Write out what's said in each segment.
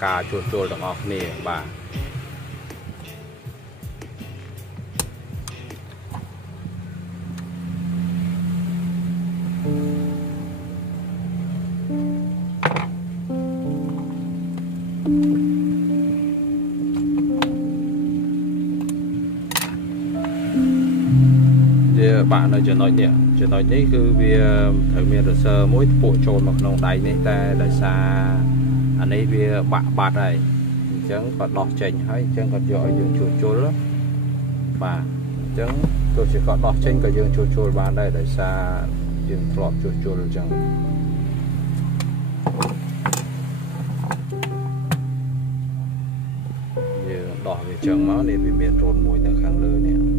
cà chua chua được ngọt nè bà bạn ơi chuyện nói nhé cứ vì thời miền rồi sơ mỗi bộ trồn mặc nông đáy này ta đời xa anh ấy vì bạc này chẳng còn đọt chành hay chẳng còn giỏi dương chua chua lắm và chẳng tôi chỉ có đọt chành cả dương chua chua bạn đây đời xa dương flop chua chua rồi chẳng như đọt về chẳng máu này vì miền trồn mùi nó kháng lơ nè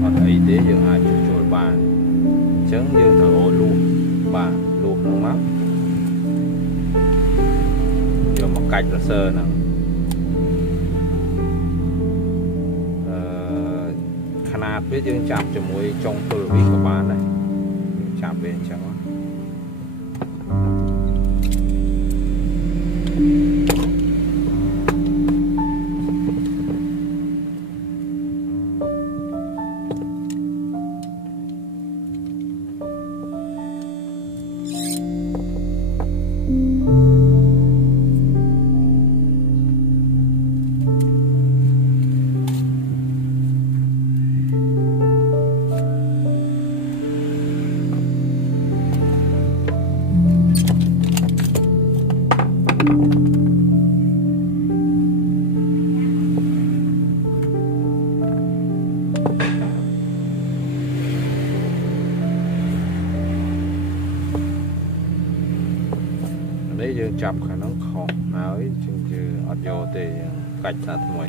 hoặc ấy thế dương ai chua chua bàn chẳng dương thở ổ luôn bà luôn nó mắc giờ một cách là sơ nè khả năng biết dương chạm cho mối trong từ vi của bạn này chạm về chẳng đấy dương chạm khả năng khó nói chừng chứ ở vô thì cách là thôi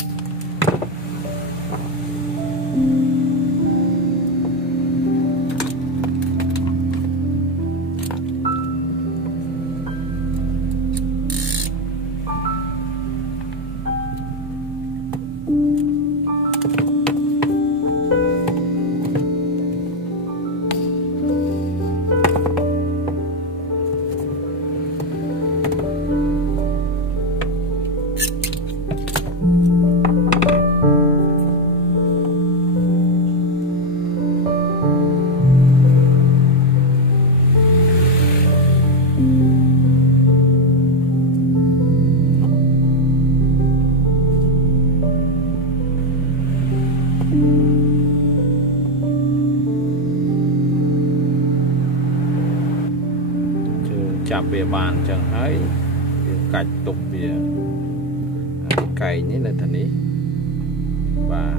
chạm về bàn chẳng thấy cạch tục về cày như là thần ý và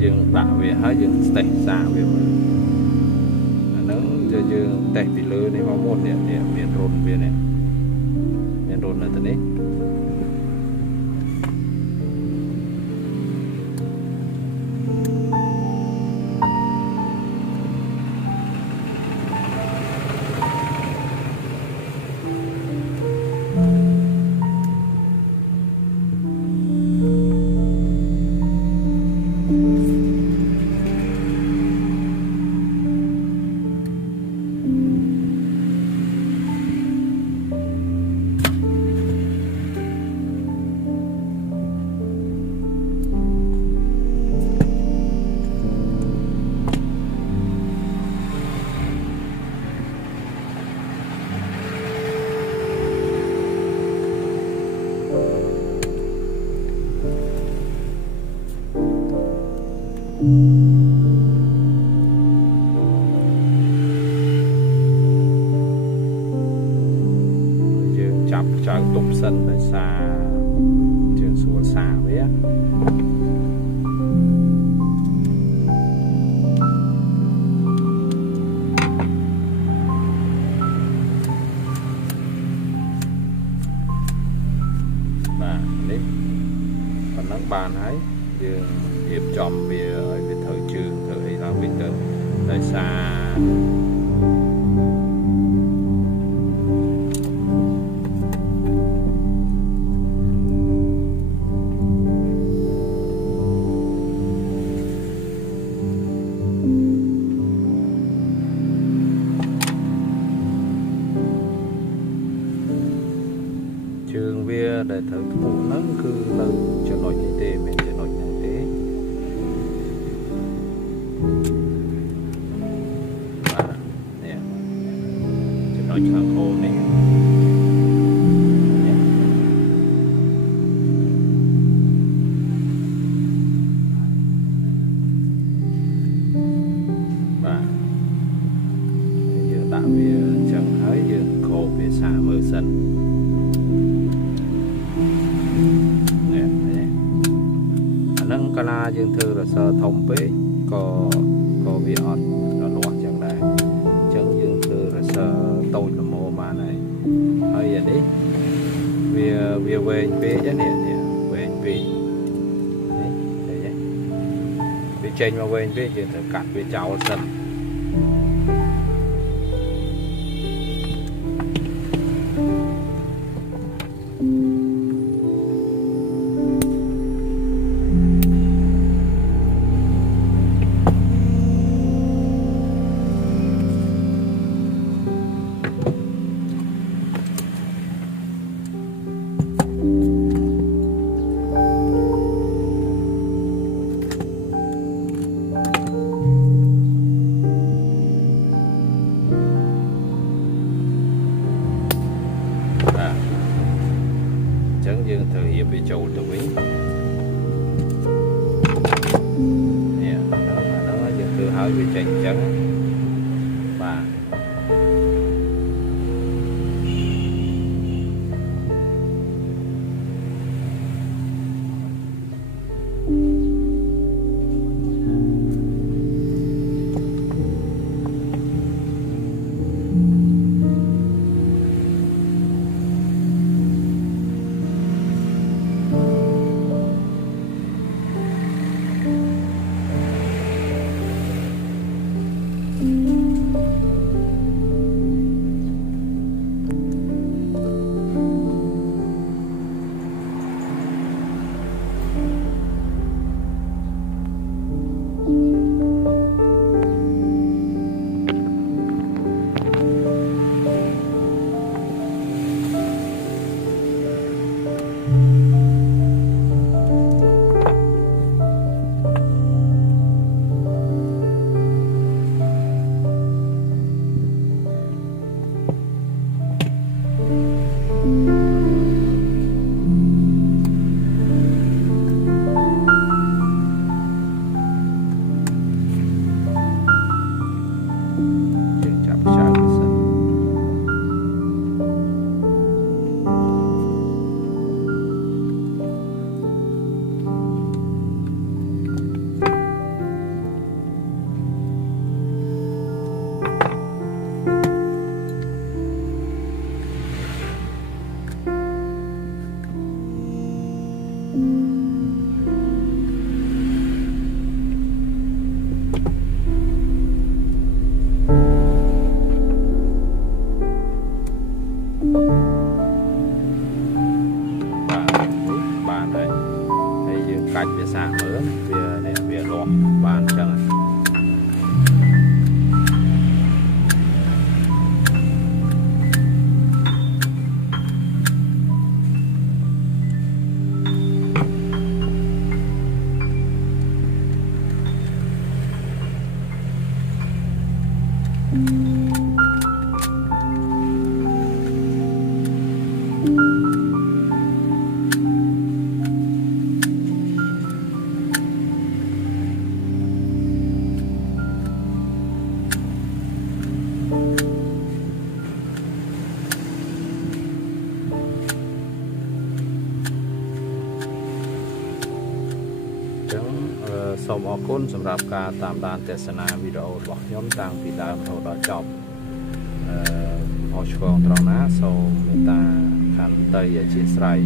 dương tạo về hết dương tẩy xả về nó dương tẩy bị lơ này vào một điểm miền rôn về này miền rôn là thế này chập trời tục sân tại xa trường xuống xa với á mà đấy còn nắng bàn ấy dương hiệp chọn về ở về thời trường thời là bình thường tại xa trường về để thời phụ nắng cứ lâu cho nói như thế mình cho nói như thế và nè cho nói thằng khô này và giờ tạo về chẳng thấy giờ khô về xa mơ sân nâng ca la dương thư là sơ thông bế có vị ọt là loạt chẳng đại chẳng dương thư là sơ tôi là mô mà này hơi giờ đi vì về bế giá nè về vì vì trên mà về bế dương thư cắt vì cháu sân chẳng dương thời hiệp bị chủ tự ý nè nó dương thư hỏi bị tranh chấn và bàn này thấy dương cạch về xả mỡ về này về lọt bàn chẳng សូមអរគុណសម្រាប់ការតាមដានទស្សនាវីដេអូរបស់ខ្ញុំតាំងពីដើមរហូតដល់ចប់អរឆ្គងត្រង់ណាសូមមេត្តាខន្តីអធិស្ឋាន